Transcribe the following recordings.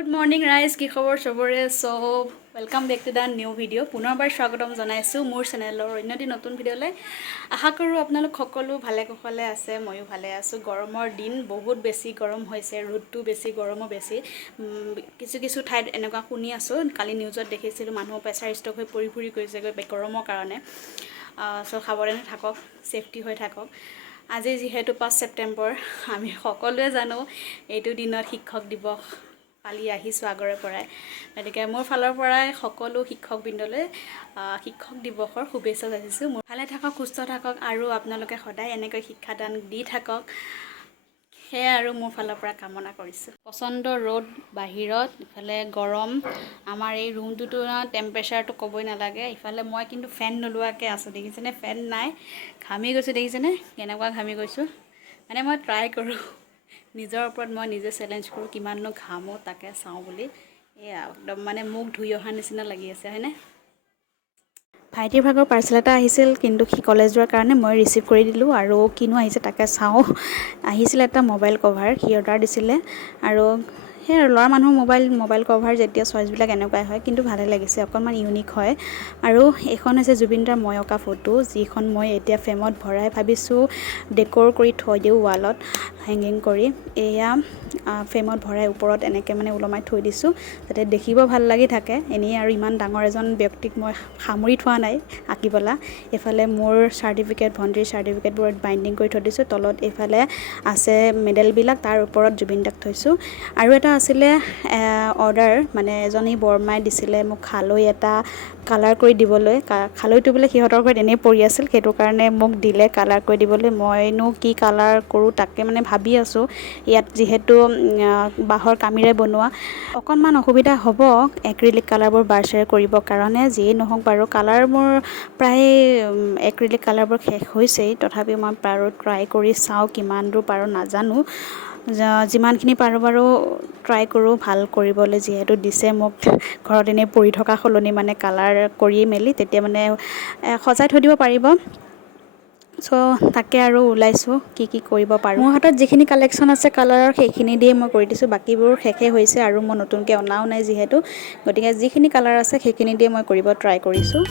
Good morning ৰাইজ, কি খবৰ চবৰে? Welcome back to the new video'. পুনৰবাৰ স্বাগতম জনাইছোঁ মোৰ চেনেলৰ অন্য এটি নতুন ভিডিঅ'লৈ। আশা কৰোঁ আপোনালোক সকলো ভালে কুশলে আছে, ময়ো ভালে আছোঁ। গৰমৰ দিন বহুত বেছি গৰম হৈছে, ৰ'দটো বেছি, গৰমো বেছি। কিছু ঠাইত এনেকুৱা শুনি আছোঁ, কালি নিউজত দেখিছিলোঁ মানুহ প্ৰেছাৰ ষ্ট্ৰক হৈ পৰি গৈছেগৈ গৰমৰ কাৰণে। সাৱধানে থাকক, ছেফটি হৈ থাকক। আজি যিহেতু 5 ছেপ্টেম্বৰ, আমি সকলোৱে জানো এইটো দিনত শিক্ষক দিৱস পালি আহিছোঁ আগৰে পৰাই। গতিকে মোৰ ফালৰ পৰাই সকলো শিক্ষকবৃন্দলৈ শিক্ষক দিৱসৰ শুভেচ্ছা যাচিছোঁ। মোৰ ভালে থাকক, সুস্থ থাকক আৰু আপোনালোকে সদায় এনেকৈ শিক্ষাদান দি থাকক, সেয়াই আৰু মোৰ ফালৰ পৰা কামনা কৰিছোঁ। প্ৰচণ্ড ৰ'দ বাহিৰত, ইফালে গৰম। আমাৰ এই ৰুমটোতো টেম্পাৰেচাৰটো ক'বই নালাগে। ইফালে মই কিন্তু ফেন নোলোৱাকৈ আছোঁ, দেখিছেনে? ফেন নাই, ঘামি গৈছোঁ, দেখিছেনে কেনেকুৱা ঘামি গৈছোঁ? মানে মই ট্ৰাই কৰোঁ, নিজৰ ওপৰত মই নিজে চেলেঞ্জ কৰোঁ, কিমাননো ঘামো তাকে চাওঁ বুলি। এয়া একদম মানে মুখ ধুই অহা নিচিনা লাগি আছে, হয়নে? ভাইটিৰ ভাগৰ পাৰ্চেল এটা আহিছিল, কিন্তু সি কলেজ যোৱাৰ কাৰণে মই ৰিচিভ কৰি দিলোঁ। আৰু কিনো আহিছে তাকে চাওঁ। আহিছিলে এটা মোবাইল কভাৰ, সি অৰ্ডাৰ দিছিলে। আৰু সেই আৰু ল'ৰা মানুহৰ মোবাইল কভাৰ যেতিয়া চইচবিলাক এনেকুৱাই হয়, কিন্তু ভালে লাগিছে, অকণমান ইউনিক হয়। আৰু এইখন হৈছে জুবিন দাৰ মই অঁকা ফটো, যিখন মই এতিয়া ফ্ৰেমত ভৰাই ভাবিছোঁ ডেক'ৰ কৰি থৈ দিওঁ ৱালত হেংগিং কৰি। এয়া ফ্ৰেমত ভৰাই ওপৰত এনেকৈ মানে ওলমাই থৈ দিছোঁ, যাতে দেখিব ভাল লাগি থাকে। এনেই আৰু ইমান ডাঙৰ এজন ব্যক্তিক মই সামৰি থোৱা নাই আঁকিবলা। এইফালে মোৰ চাৰ্টিফিকেট, ভণ্টিৰ চাৰ্টিফিকেটবোৰত বাইণ্ডিং কৰি থৈ দিছোঁ। তলত এইফালে আছে মেডেলবিলাক, তাৰ ওপৰত জুবিন দাক থৈছোঁ। আৰু এটা আছিলে অৰ্ডাৰ, মানে এজনী বৰমাই দিছিলে মোক খালৈ এটা কালাৰ কৰি দিবলৈ। খালৈটো বোলে সিহঁতৰ ঘৰত এনেই পৰি আছিল, সেইটো কাৰণে মোক দিলে কালাৰ কৰি দিবলৈ। মইনো কি কালাৰ কৰোঁ তাকে মানে ভাবি আছোঁ। ইয়াত যিহেতু বাঁহৰ কামিৰে বনোৱা, অকণমান অসুবিধা হ'ব এক্ৰিলিক কালাৰবোৰ বাৰ্চেৰে কৰিবৰ কাৰণে। যিয়েই নহওক বাৰু, কালাৰ মোৰ প্ৰায় এক্ৰিলিক কালাৰবোৰ শেষ হৈছেই। তথাপিও মই পাৰোঁ ট্ৰাই কৰি চাওঁ, কিমান দূৰ পাৰোঁ নাজানো। যিমানখিনি পাৰোঁ বাৰু ট্ৰাই কৰোঁ ভাল কৰিবলৈ, যিহেতু দিছে মোক ঘৰত এনেই পৰি থকা সলনি মানে কালাৰ কৰি মেলি তেতিয়া মানে সজাই থৈ দিব পাৰিব। তাকে আৰু ওলাইছোঁ কি কৰিব পাৰোঁ। মোৰ হাতত যিখিনি কালেকশ্যন আছে কালাৰৰ, সেইখিনি দিয়ে মই কৰি দিছোঁ। বাকীবোৰ শেষেই হৈছে আৰু মই নতুনকৈ অনাও নাই যিহেতু, গতিকে যিখিনি কালাৰ আছে সেইখিনি দিয়ে মই কৰিব ট্ৰাই কৰিছোঁ।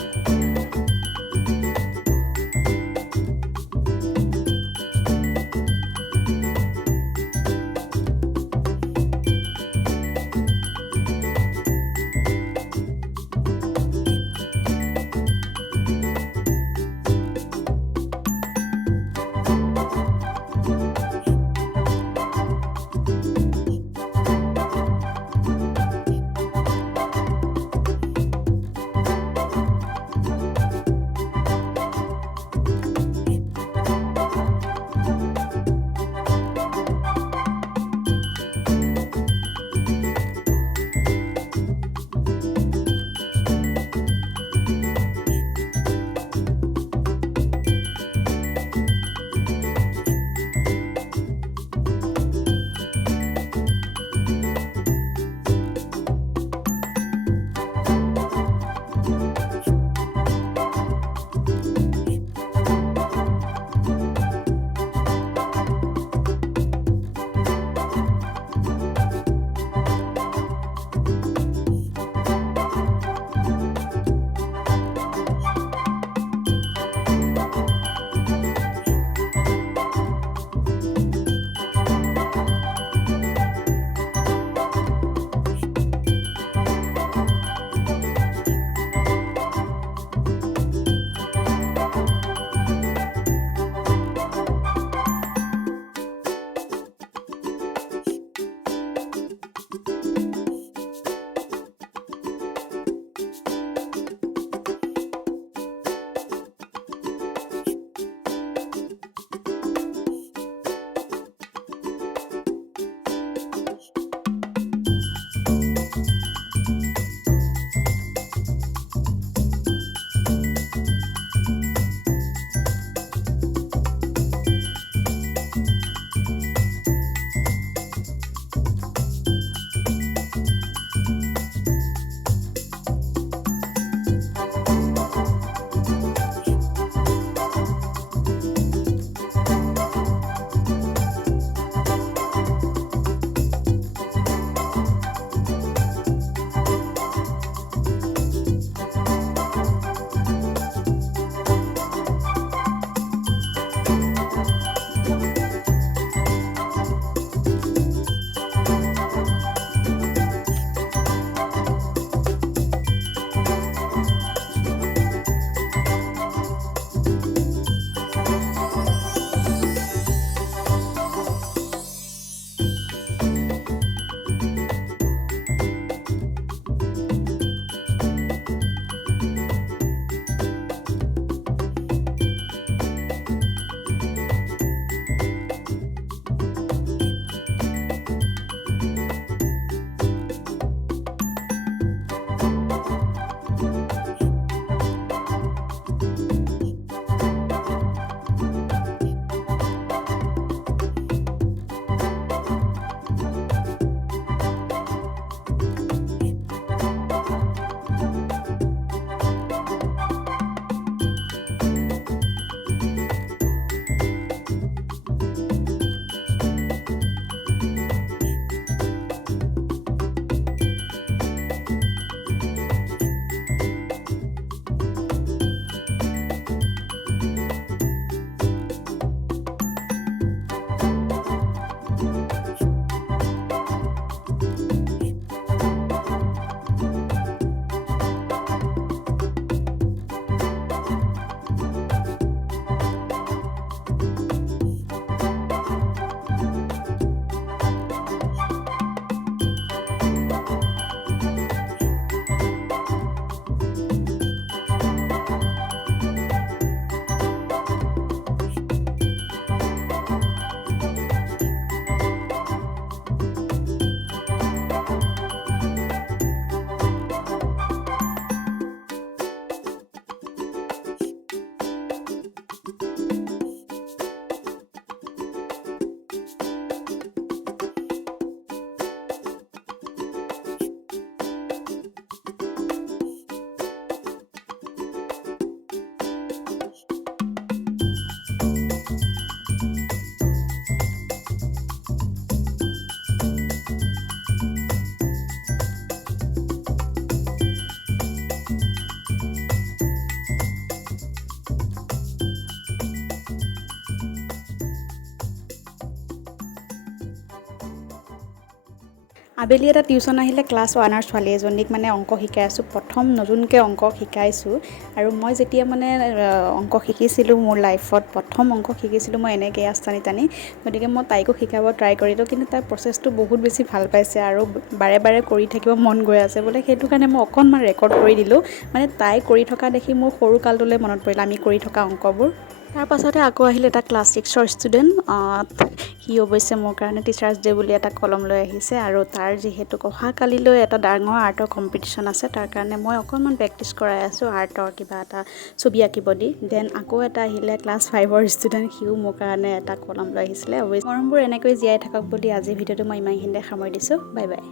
আবেলি এটা টিউশ্যন আহিলে ক্লাছ 1ৰ ছোৱালী এজনীক মানে অংক শিকাই আছোঁ। প্ৰথম নতুনকৈ অংক শিকাইছোঁ আৰু মই যেতিয়া মানে অংক শিকিছিলোঁ মোৰ লাইফত প্ৰথম অংক শিকিছিলোঁ মই এনেকৈ আস্তানি টানি, গতিকে মই তাইকো শিকাব ট্ৰাই কৰিলোঁ, কিন্তু তাই প্ৰচেছটো বহুত বেছি ভাল পাইছে আৰু বাৰে বাৰে কৰি থাকিব মন গৈ আছে বোলে। সেইটো কাৰণে মই অকণমান ৰেকৰ্ড কৰি দিলোঁ, মানে তাই কৰি থকা দেখি মোৰ সৰু কালটোলৈ মনত পৰিল, আমি কৰি থকা অংকবোৰ। তাৰ পাছতে আকৌ আহিল এটা ক্লাছ 6ৰ ষ্টুডেণ্ট। সি অৱশ্যে মোৰ কাৰণে টিচাৰ্ছ ডে বুলি এটা কলম লৈ আহিছে আৰু তাৰ যিহেতু অহাকালিলৈ এটা ডাঙৰ আৰ্টৰ কম্পিটিশ্যন আছে, তাৰ কাৰণে মই অকণমান প্ৰেক্টিছ কৰাই আছোঁ আৰ্টৰ কিবা এটা ছবি আঁকিব দি। দেন আকৌ এটা আহিলে ক্লাছ 5ৰ ষ্টুডেণ্ট, সিও মোৰ কাৰণে এটা কলম লৈ আহিছিলে। অৱশ্যে গৰমবোৰ এনেকৈ জীয়াই থাকক বুলি আজিৰ ভিডিঅ'টো মই ইমানখিনিতে সামৰি দিছোঁ। Bye bye.